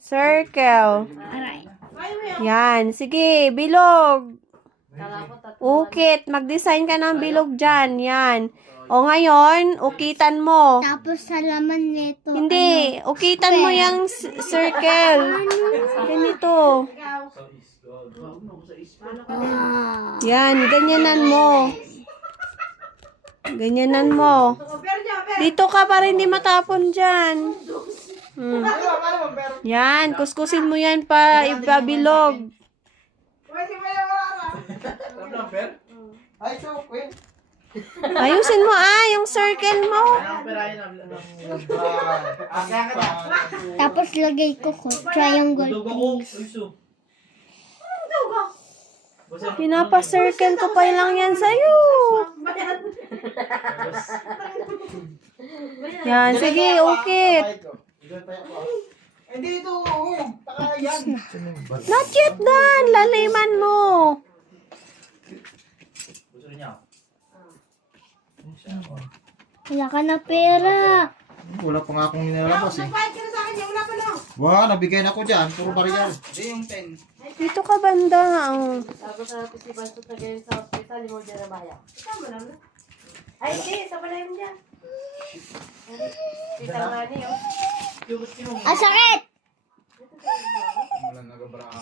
Circle. Aray. Yan. Sige, bilog. Ukit. Mag-design ka ng bilog dyan. Yan. O ngayon, ukitan mo. Tapos sa laman nito. Hindi. Ukitan mo yung circle. Ganito. Wow. Yan. Ganyanan mo. Ganyanan mo. Dito ka para hindi matapon dyan. Yan. Kuskusin mo yan pa ibabilog. Ayusin mo yung circle mo. Tapos lagay ko triangle please. Pinapa-circle ko pa lang yan sa'yo. Yan, sige, ukit. Hindi ito, yan. Not yet done. Laliman mo. Wala ka na pera. Wala pa nga akong nilalabas eh. Wow, nabigay na ko dyan. Puro bariyal. Hindi yung 10. Dito ka banda. Tapos na natin si Banso tagayin sa hospital, limo dyan na bahaya. Tama lang na. Ay, hindi, sa balay mo dyan. Kita nga niyo. Ang sakit! Wala nagabaraan.